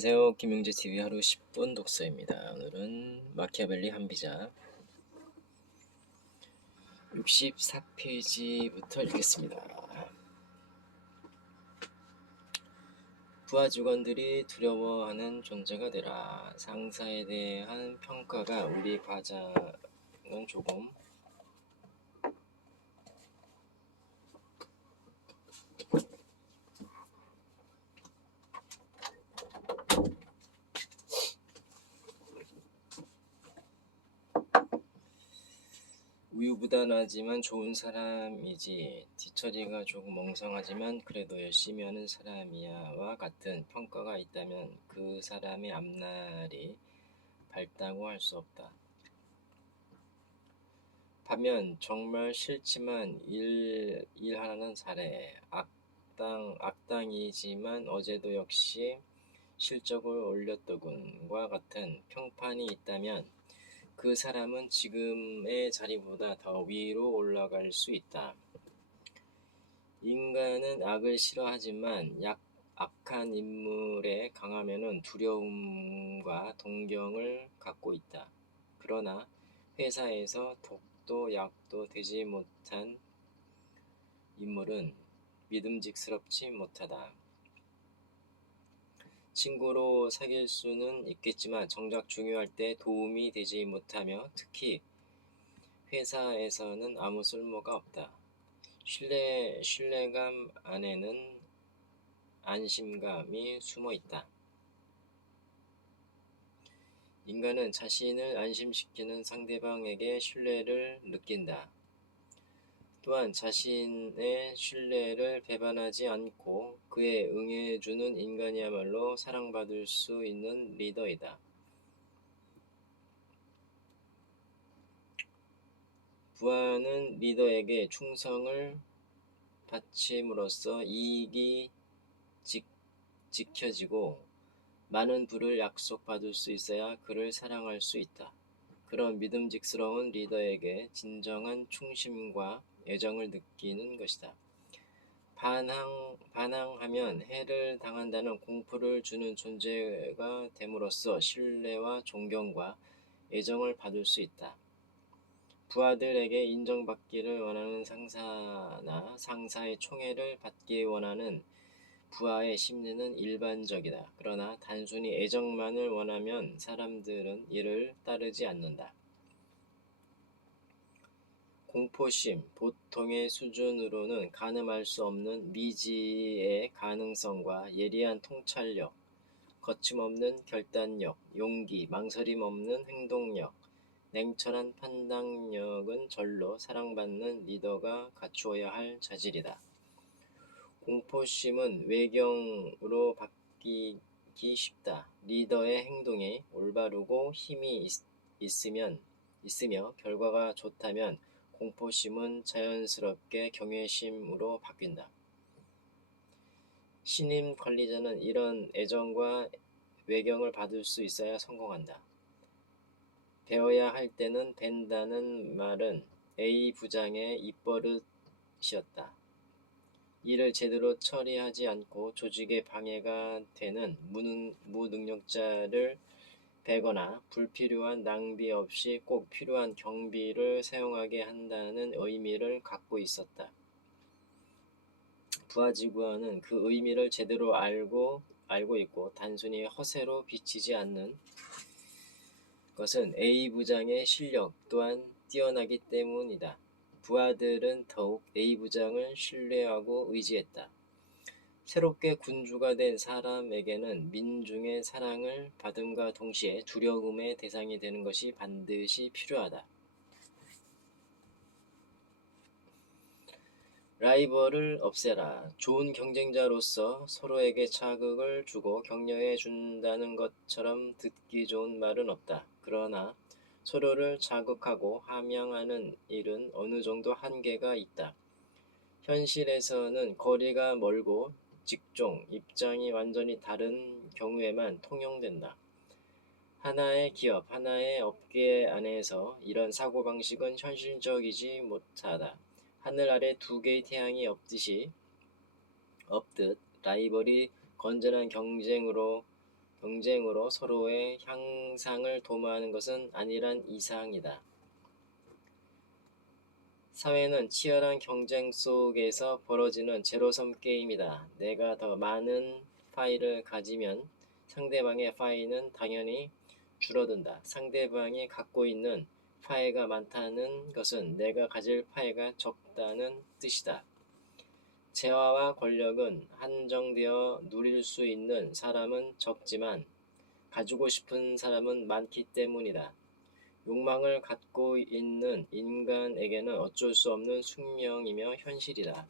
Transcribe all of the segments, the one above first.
안녕하세요. 김용재TV 하루 10분 독서입니다. 오늘은 마키아벨리 한비자 64페이지부터 읽겠습니다. 부하 직원들이 두려워하는 존재가 되라. 상사에 대한 평가가 우리 과장은 조금 우유부단하지만 좋은 사람이지, 뒤처리가 조금 멍청하지만 그래도 열심히 하는 사람이야와 같은 평가가 있다면 그 사람의 앞날이 밝다고 할 수 없다. 반면 정말 싫지만 일하는 잘해. 악당이지만 어제도 역시 실적을 올렸더군과 같은 평판이 있다면 그 사람은 지금의 자리보다 더 위로 올라갈 수 있다. 인간은 악을 싫어하지만 악한 인물에 강하면은 두려움과 동경을 갖고 있다. 그러나 회사에서 독도 약도 되지 못한 인물은 믿음직스럽지 못하다. 친구로 사귈 수는 있겠지만 정작 중요할 때 도움이 되지 못하며 특히 회사에서는 아무 쓸모가 없다. 신뢰감 안에는 안심감이 숨어 있다. 인간은 자신을 안심시키는 상대방에게 신뢰를 느낀다. 또한 자신의 신뢰를 배반하지 않고 그에 응해주는 인간이야말로 사랑받을 수 있는 리더이다. 부하는 리더에게 충성을 바침으로써 이익이 지켜지고 많은 부를 약속받을 수 있어야 그를 사랑할 수 있다. 그런 믿음직스러운 리더에게 진정한 충심과 애정을 느끼는 것이다. 반항하면 해를 당한다는 공포를 주는 존재가 됨으로써 신뢰와 존경과 애정을 받을 수 있다. 부하들에게 인정받기를 원하는 상사나 상사의 총애를 받기 원하는 부하의 심리는 일반적이다. 그러나 단순히 애정만을 원하면 사람들은 이를 따르지 않는다. 공포심, 보통의 수준으로는 가늠할 수 없는 미지의 가능성과 예리한 통찰력, 거침없는 결단력, 용기, 망설임 없는 행동력, 냉철한 판단력은 절로 사랑받는 리더가 갖추어야 할 자질이다. 공포심은 외경으로 바뀌기 쉽다. 리더의 행동이 올바르고 힘이 있으며 결과가 좋다면 공포심은 자연스럽게 경외심으로 바뀐다. 신임 관리자는 이런 애정과 외경을 받을 수 있어야 성공한다. 배워야 할 때는 벤다는 말은 A 부장의 입버릇이었다. 일을 제대로 처리하지 않고 조직에 방해가 되는 무능력자를 빼거나 불필요한 낭비 없이 꼭 필요한 경비를 사용하게 한다는 의미를 갖고 있었다. 부하 직원은 그 의미를 제대로 알고 있고 단순히 허세로 비치지 않는 것은 A 부장의 실력 또한 뛰어나기 때문이다. 부하들은 더욱 A 부장을 신뢰하고 의지했다. 새롭게 군주가 된 사람에게는 민중의 사랑을 받음과 동시에 두려움의 대상이 되는 것이 반드시 필요하다. 라이벌을 없애라. 좋은 경쟁자로서 서로에게 자극을 주고 격려해 준다는 것처럼 듣기 좋은 말은 없다. 그러나 서로를 자극하고 함양하는 일은 어느 정도 한계가 있다. 현실에서는 거리가 멀고 직종, 입장이 완전히 다른 경우에만 통용된다. 하나의 기업, 하나의 업계 안에서 이런 사고방식은 현실적이지 못하다. 하늘 아래 두 개의 태양이 없듯 라이벌이 건전한 경쟁으로 경쟁으로 서로의 향상을 도모하는 것은 아니란 이상이다. 사회는 치열한 경쟁 속에서 벌어지는 제로섬 게임이다. 내가 더 많은 파일을 가지면 상대방의 파일은 당연히 줄어든다. 상대방이 갖고 있는 파일가 많다는 것은 내가 가질 파일가 적다는 뜻이다. 재화와 권력은 한정되어 누릴 수 있는 사람은 적지만 가지고 싶은 사람은 많기 때문이다. 욕망을 갖고 있는 인간에게는 어쩔 수 없는 숙명이며 현실이다.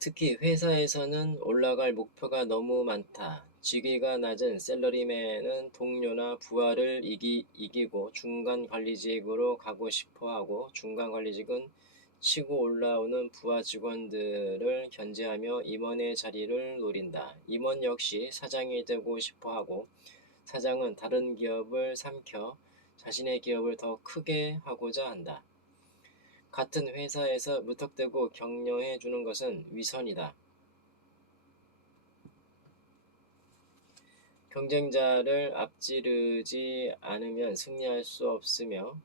특히 회사에서는 올라갈 목표가 너무 많다. 직위가 낮은 샐러리맨은 동료나 부하를 이기고 중간 관리직으로 가고 싶어하고, 중간 관리직은 치고 올라오는 부하 직원들을 견제하며 임원의 자리를 노린다. 임원 역시 사장이 되고 싶어하고, 사장은 다른 기업을 삼켜 자신의 기업을 더 크게 하고자 한다. 같은 회사에서 무턱대고 격려해 주는 것은 위선이다. 경쟁자를 앞지르지 않으면 승리할 수 없으며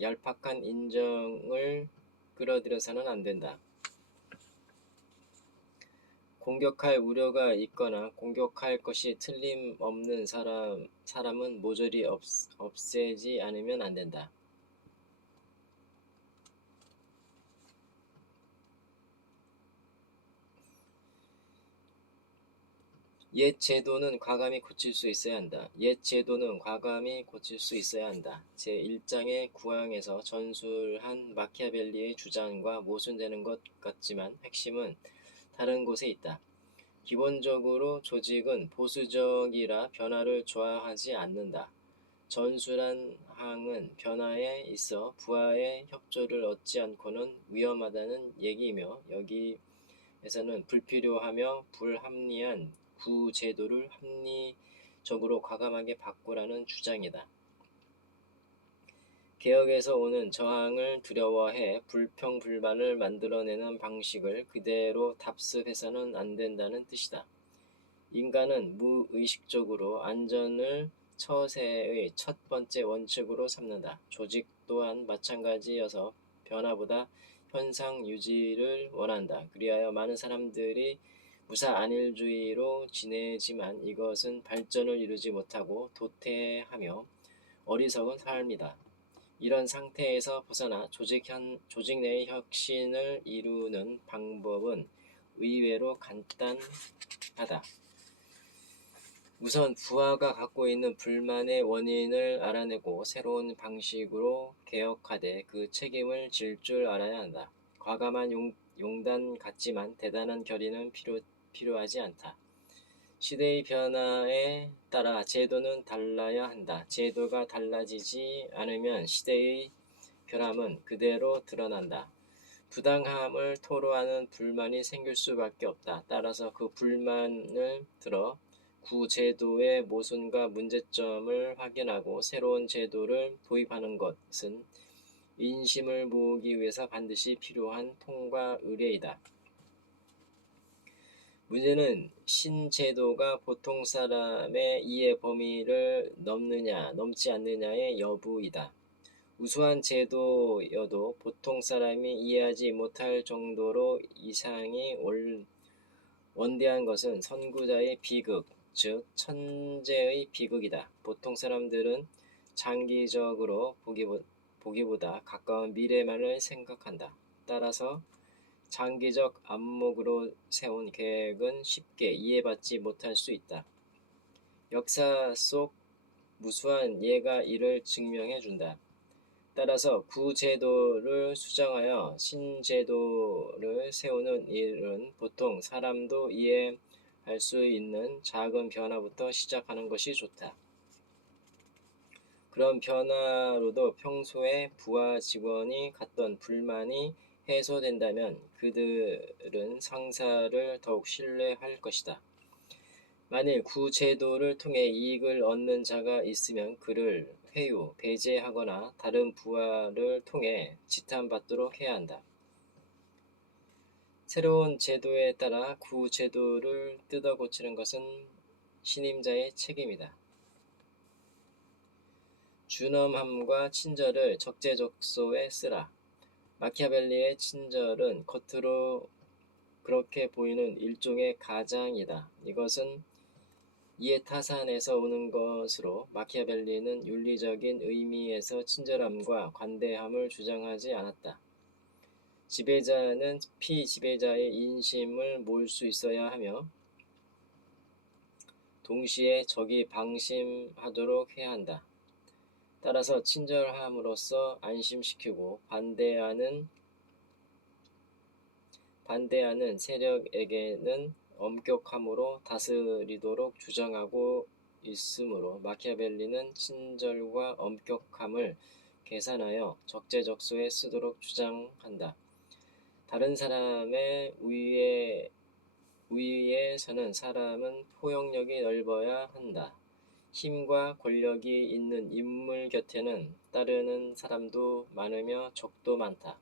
얄팍한 인정을 끌어들여서는 안 된다. 공격할 우려가 있거나 공격할 것이 틀림없는 사람은 모조리 없애지 않으면 안 된다. 옛 제도는 과감히 고칠 수 있어야 한다. 옛 제도는 과감히 고칠 수 있어야 한다. 제1장의 구항에서 전술한 마키아벨리의 주장과 모순되는 것 같지만 핵심은 다른 곳에 있다. 기본적으로 조직은 보수적이라 변화를 좋아하지 않는다. 전술한 항은 변화에 있어 부하의 협조를 얻지 않고는 위험하다는 얘기이며, 여기에서는 불필요하며 불합리한 구제도를 합리적으로 과감하게 바꾸라는 주장이다. 개혁에서 오는 저항을 두려워해 불평불만을 만들어내는 방식을 그대로 답습해서는 안 된다는 뜻이다. 인간은 무의식적으로 안전을 처세의 첫 번째 원칙으로 삼는다. 조직 또한 마찬가지여서 변화보다 현상 유지를 원한다. 그리하여 많은 사람들이 무사안일주의로 지내지만 이것은 발전을 이루지 못하고 도태하며 어리석은 삶이다. 이런 상태에서 벗어나 조직 내의 혁신을 이루는 방법은 의외로 간단하다. 우선 부하가 갖고 있는 불만의 원인을 알아내고 새로운 방식으로 개혁하되 그 책임을 질 줄 알아야 한다. 과감한 용단 같지만 대단한 결의는 필요하지 않다. 시대의 변화에 따라 제도는 달라야 한다. 제도가 달라지지 않으면 시대의 결함은 그대로 드러난다. 부당함을 토로하는 불만이 생길 수밖에 없다. 따라서 그 불만을 들어 구제도의 모순과 문제점을 확인하고 새로운 제도를 도입하는 것은 인심을 모으기 위해서 반드시 필요한 통과 의례이다. 문제는 신제도가 보통 사람의 이해 범위를 넘지 않느냐의 여부이다. 우수한 제도여도 보통 사람이 이해하지 못할 정도로 이상이 원대한 것은 선구자의 비극, 즉 천재의 비극이다. 보통 사람들은 장기적으로 보기보다 가까운 미래만을 생각한다. 따라서 장기적 안목으로 세운 계획은 쉽게 이해받지 못할 수 있다. 역사 속 무수한 예가 이를 증명해준다. 따라서 구제도를 수정하여 신제도를 세우는 일은 보통 사람도 이해할 수 있는 작은 변화부터 시작하는 것이 좋다. 그런 변화로도 평소에 부하 직원이 갖던 불만이 해소된다면 그들은 상사를 더욱 신뢰할 것이다. 만일 구제도를 통해 이익을 얻는 자가 있으면 그를 회유, 배제하거나 다른 부하를 통해 지탄받도록 해야 한다. 새로운 제도에 따라 구제도를 뜯어 고치는 것은 신임자의 책임이다. 준엄함과 친절을 적재적소에 쓰라. 마키아벨리의 친절은 겉으로 그렇게 보이는 일종의 가장이다. 이것은 이에타산에서 오는 것으로 마키아벨리는 윤리적인 의미에서 친절함과 관대함을 주장하지 않았다. 지배자는 피지배자의 인심을 모을 수 있어야 하며 동시에 적이 방심하도록 해야 한다. 따라서 친절함으로써 안심시키고 반대하는 세력에게는 엄격함으로 다스리도록 주장하고 있으므로 마키아벨리는 친절과 엄격함을 계산하여 적재적소에 쓰도록 주장한다. 다른 사람의 우위에 서는 사람은 포용력이 넓어야 한다. 힘과 권력이 있는 인물 곁에는 따르는 사람도 많으며 적도 많다.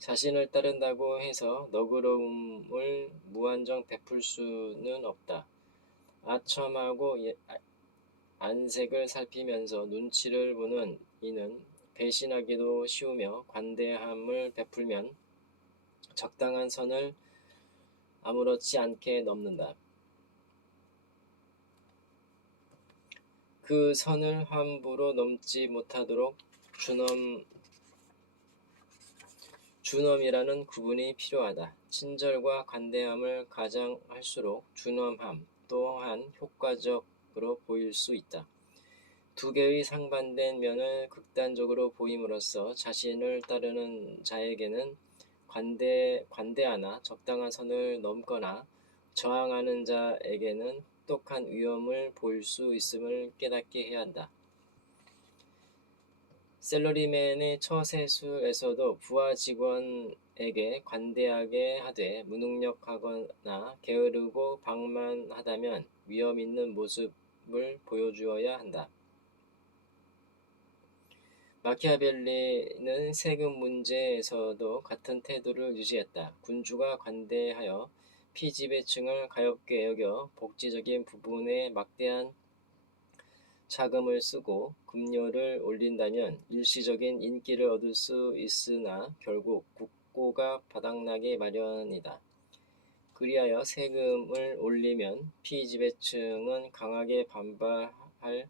자신을 따른다고 해서 너그러움을 무한정 베풀 수는 없다. 아첨하고 안색을 살피면서 눈치를 보는 이는 배신하기도 쉬우며 관대함을 베풀면 적당한 선을 아무렇지 않게 넘는다. 그 선을 함부로 넘지 못하도록 준엄이라는 구분이 필요하다. 친절과 관대함을 가장할수록 준엄함 또한 효과적으로 보일 수 있다. 두 개의 상반된 면을 극단적으로 보임으로써 자신을 따르는 자에게는 관대하나 적당한 선을 넘거나 저항하는 자에게는 혹독한 위험을 보일 수 있음을 깨닫게 해야 한다. 셀러리맨의 처세술에서도 부하 직원에게 관대하게 하되 무능력하거나 게으르고 방만하다면 위험 있는 모습을 보여주어야 한다. 마키아벨리는 세금 문제에서도 같은 태도를 유지했다. 군주가 관대하여 피지배층을 가엾게 여겨 복지적인 부분에 막대한 자금을 쓰고 급료를 올린다면 일시적인 인기를 얻을 수 있으나 결국 국고가 바닥나기 마련이다. 그리하여 세금을 올리면 피지배층은 강하게 반발할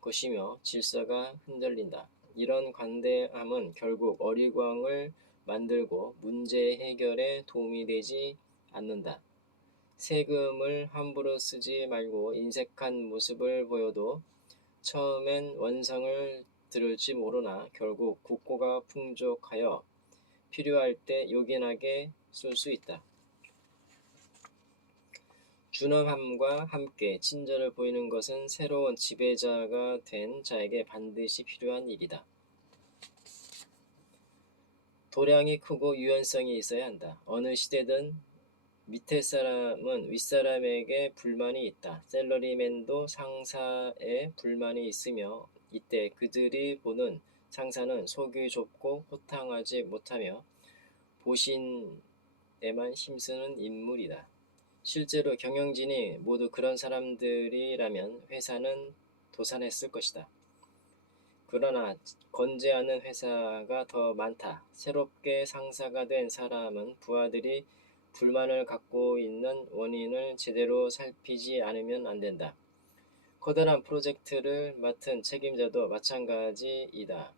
것이며 질서가 흔들린다. 이런 관대함은 결국 어리광을 만들고 문제 해결에 도움이 되지 않는다. 세금을 함부로 쓰지 말고 인색한 모습을 보여도 처음엔 원성을 들을지 모르나 결국 국고가 풍족하여 필요할 때 요긴하게 쓸 수 있다. 준엄함과 함께 친절을 보이는 것은 새로운 지배자가 된 자에게 반드시 필요한 일이다. 도량이 크고 유연성이 있어야 한다. 어느 시대든 밑에 사람은 윗사람에게 불만이 있다. 셀러리맨도 상사에 불만이 있으며 이때 그들이 보는 상사는 속이 좁고 호탕하지 못하며 보신에만 힘쓰는 인물이다. 실제로 경영진이 모두 그런 사람들이라면 회사는 도산했을 것이다. 그러나 건재하는 회사가 더 많다. 새롭게 상사가 된 사람은 부하들이 불만을 갖고 있는 원인을 제대로 살피지 않으면 안 된다. 커다란 프로젝트를 맡은 책임자도 마찬가지이다.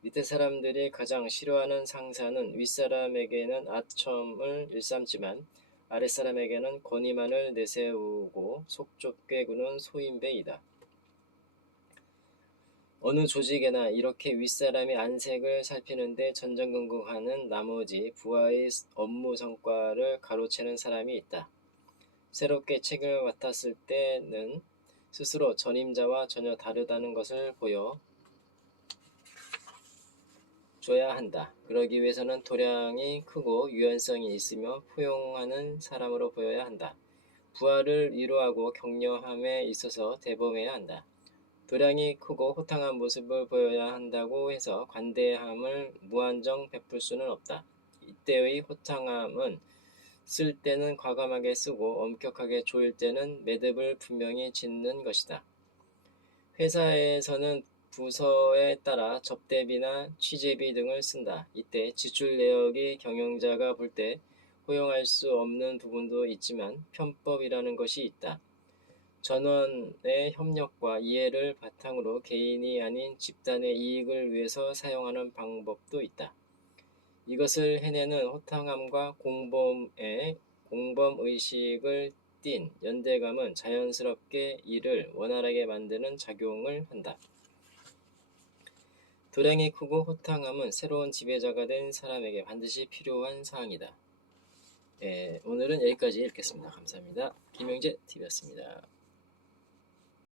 밑에 사람들이 가장 싫어하는 상사는 윗사람에게는 아첨을 일삼지만 아랫사람에게는 권위만을 내세우고 속 좁게 구는 소인배이다. 어느 조직에나 이렇게 윗사람의 안색을 살피는데 전전긍긍하는 나머지 부하의 업무 성과를 가로채는 사람이 있다. 새롭게 책을 맡았을 때는 스스로 전임자와 전혀 다르다는 것을 보여 줘야 한다. 그러기 위해서는 도량이 크고 유연성이 있으며 포용하는 사람으로 보여야 한다. 부하를 위로하고 격려함에 있어서 대범해야 한다. 도량이 크고 호탕한 모습을 보여야 한다고 해서 관대함을 무한정 베풀 수는 없다. 이때의 호탕함은 쓸 때는 과감하게 쓰고 엄격하게 조일 때는 매듭을 분명히 짓는 것이다. 회사에서는 부서에 따라 접대비나 취재비 등을 쓴다. 이때 지출 내역이 경영자가 볼 때 허용할 수 없는 부분도 있지만 편법이라는 것이 있다. 전원의 협력과 이해를 바탕으로 개인이 아닌 집단의 이익을 위해서 사용하는 방법도 있다. 이것을 해내는 호탕함과 공범의식을 띤 연대감은 자연스럽게 일을 원활하게 만드는 작용을 한다. 도량이 크고 호탕함은 새로운 지배자가 된 사람에게 반드시 필요한 사항이다. 오늘은 여기까지 읽겠습니다. 감사합니다. 김영재 TV였습니다.